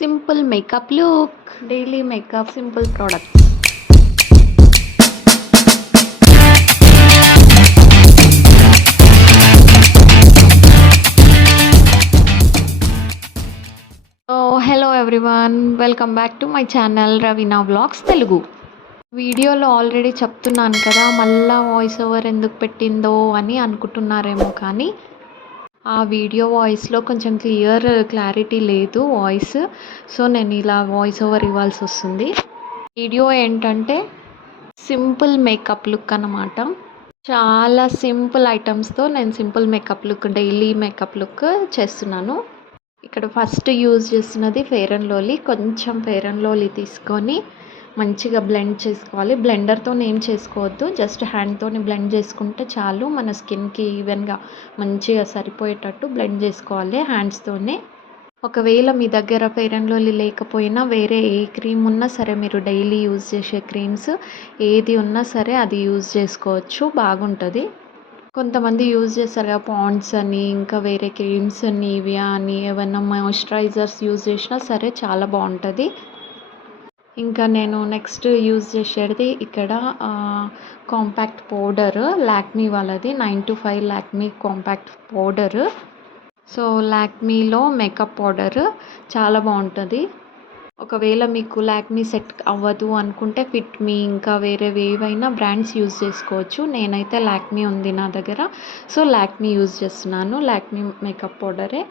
Simple makeup look, daily makeup, simple product. Hello everyone, welcome back to my channel Raveena vlogs Telugu. వీడియోలో already చెప్తున్నాను కదా, మళ్ళా voice over ఎందుకు పెట్టిందో అని అనుకుంటున్నారేమో, కానీ ఆ వీడియో వాయిస్లో కొంచెం క్లారిటీ లేదు వాయిస్. సో నేను ఇలా వాయిస్ ఓవర్ ఇవ్వాల్సి వస్తుంది. వీడియో ఏంటంటే సింపుల్ మేకప్ లుక్ అన్నమాట. చాలా సింపుల్ ఐటమ్స్తో నేను simple makeup look, daily makeup look చేస్తున్నాను. ఇక్కడ ఫస్ట్ యూజ్ చేస్తున్నది ఫెయిర్ అండ్ లవ్లీ. కొంచెం ఫెయిర్ అండ్ లవ్లీ తీసుకొని మంచిగా బ్లెండ్ చేసుకోవాలి. బ్లెండర్తో ఏం చేసుకోవద్దు, జస్ట్ హ్యాండ్తో బ్లెండ్ చేసుకుంటే చాలు. మన స్కిన్కి ఈవెన్గా మంచిగా సరిపోయేటట్టు బ్లెండ్ చేసుకోవాలి హ్యాండ్స్తోనే. ఒకవేళ మీ దగ్గర ఫెయిర్ అండ్ లవ్లీ లేకపోయినా వేరే ఏ క్రీమ్ ఉన్నా సరే, మీరు డైలీ యూజ్ చేసే క్రీమ్స్ ఏది ఉన్నా సరే అది యూజ్ చేసుకోవచ్చు, బాగుంటుంది. కొంతమంది యూజ్ చేస్తారు కదా పాండ్స్ అని, ఇంకా వేరే క్రీమ్స్, నివియా అని, ఏమైనా మాయిశ్చరైజర్స్ యూజ్ చేసినా సరే చాలా బాగుంటుంది. ఇంకా నేను నెక్స్ట్ యూజ్ చేసేది ఇక్కడ కాంపాక్ట్ పౌడర్, లాక్మీ వాళ్ళది 925 లాక్మీ కాంపాక్ట్ పౌడర్. సో లాక్మీలో మేకప్ పౌడర్ చాలా బాగుంటుంది. ఒకవేళ మీకు లాక్మీ సెట్ అవ్వదు అనుకుంటే ఫిట్ మీ, ఇంకా వేరే ఏవైనా బ్రాండ్స్ యూజ్ చేసుకోవచ్చు. నేనైతే లాక్మీ ఉంది నా దగ్గర, సో లాక్మీ యూజ్ చేస్తున్నాను. లాక్మీ మేకప్ పౌడరే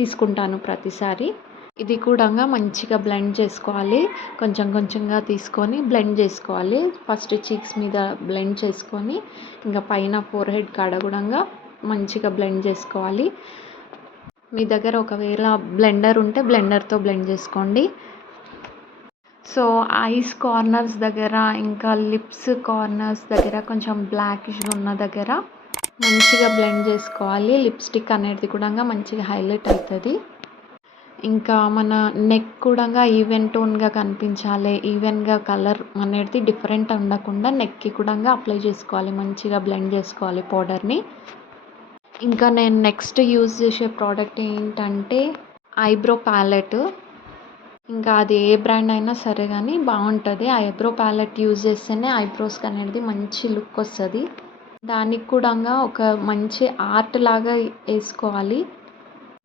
తీసుకుంటాను ప్రతిసారి. ఇది కూడా మంచిగా బ్లెండ్ చేసుకోవాలి. కొంచెం కొంచెంగా తీసుకొని బ్లెండ్ చేసుకోవాలి. ఫస్ట్ చీక్స్ మీద బ్లెండ్ చేసుకొని, ఇంకా పైన ఫోర్ హెడ్ కాడ కూడా మంచిగా బ్లెండ్ చేసుకోవాలి. మీ దగ్గర ఒకవేళ బ్లెండర్ ఉంటే బ్లెండర్తో బ్లెండ్ చేసుకోండి. సో ఐస్ కార్నర్స్ దగ్గర, ఇంకా లిప్స్ కార్నర్స్ దగ్గర కొంచెం బ్లాకిష్గా ఉన్న దగ్గర మంచిగా బ్లెండ్ చేసుకోవాలి. లిప్స్టిక్ అనేది కూడా మంచిగా హైలైట్ అవుతుంది. ఇంకా మన నెక్ కూడా ఈవెన్ టోన్గా కనిపించాలి. ఈవెన్గా కలర్ అనేది డిఫరెంట్ ఉండకుండా నెక్కి కూడా అప్లై చేసుకోవాలి. మంచిగా బ్లెండ్ చేసుకోవాలి పౌడర్ని. ఇంకా నేను నెక్స్ట్ యూజ్ చేసే ప్రోడక్ట్ ఏంటంటే ఐబ్రో ప్యాలెట్. ఇంకా అది ఏ బ్రాండ్ అయినా సరే కానీ బాగుంటుంది. ఐబ్రో ప్యాలెట్ యూజ్ చేస్తేనే ఐబ్రోస్కి అనేది మంచి లుక్ వస్తుంది. దానికి కూడా ఒక మంచి ఆర్ట్ లాగా వేసుకోవాలి.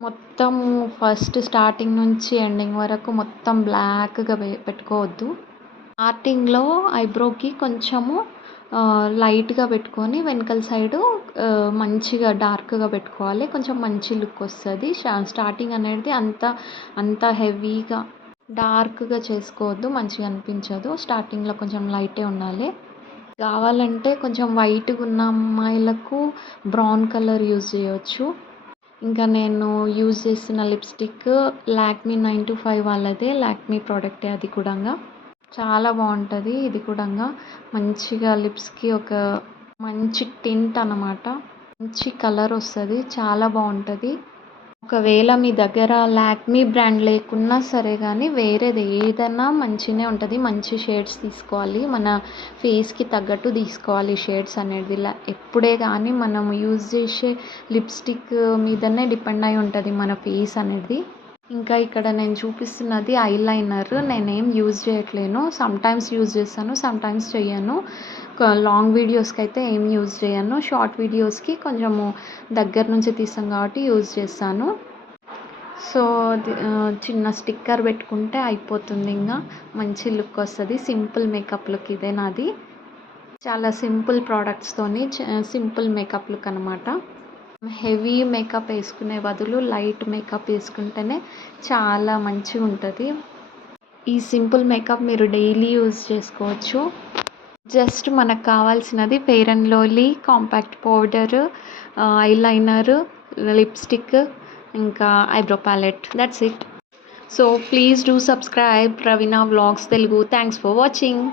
మొత్తం ఫస్ట్ స్టార్టింగ్ నుంచి ఎండింగ్ వరకు మొత్తం బ్లాక్గా పెట్టుకోవద్దు. స్టార్టింగ్లో ఐబ్రోకి కొంచెము లైట్గా పెట్టుకొని వెనకాల సైడు మంచిగా డార్క్గా పెట్టుకోవాలి. కొంచెం మంచి లుక్ వస్తుంది. స్టార్టింగ్ అనేది అంత హెవీగా డార్క్గా చేసుకోవద్దు, మంచిగా అనిపించదు. స్టార్టింగ్లో కొంచెం లైటే ఉండాలి. కావాలంటే కొంచెం వైట్గా ఉన్న అమ్మాయిలకు బ్రౌన్ కలర్ యూజ్ చేయవచ్చు. ఇంకా నేను యూజ్ చేస్తున్న లిప్స్టిక్ లాక్మీ 925 వాళ్ళదే, లాక్మీ ప్రోడక్టే. అది కూడా చాలా బాగుంటుంది. ఇది కూడా మంచిగా లిప్స్కి ఒక మంచి టింట్ అన్నమాట, మంచి కలర్ వస్తుంది, చాలా బాగుంటుంది. ఒకవేళ మీ దగ్గర లాక్మీ బ్రాండ్ లేకున్నా సరే కానీ వేరేది ఏదైనా మంచిగానే ఉంటుంది. మంచి షేడ్స్ తీసుకోవాలి, మన ఫేస్కి తగ్గట్టు తీసుకోవాలి షేడ్స్ అనేది. ఎప్పుడే కానీ మనం యూజ్ చేసే లిప్స్టిక్ మీదనే డిపెండ్ అయి ఉంటుంది మన ఫేస్ అనేది. ఇంకా ఇక్కడ నేను చూపిస్తున్నది ఐలైనర్. నేనేం యూజ్ చేయట్లేను, సమ్టైమ్స్ యూజ్ చేస్తాను, సమ్టైమ్స్ చేయను. లాంగ్ వీడియోస్కి అయితే ఏం యూజ్ చేయను, షార్ట్ వీడియోస్కి కొంచెము దగ్గర నుంచి తీస్తాం కాబట్టి యూజ్ చేస్తాను. సో చిన్న స్టిక్కర్ పెట్టుకుంటే అయిపోతుంది, ఇంకా మంచి లుక్ వస్తుంది. సింపుల్ మేకప్ లుక్ ఇదే నాది. చాలా సింపుల్ ప్రోడక్ట్స్తోని సింపుల్ మేకప్ లుక్ అనమాట. హెవీ మేకప్ వేసుకునే బదులు లైట్ మేకప్ వేసుకుంటేనే చాలా మంచిగా ఉంటుంది. ఈ సింపుల్ మేకప్ మీరు డైలీ యూజ్ చేసుకోవచ్చు. జస్ట్ మనకు కావాల్సినది Fair and Lovely compact powder, eyeliner, lipstick, ఇంకా eyebrow palette. That's it. So please do subscribe Raveena vlogs Telugu. Thanks for watching.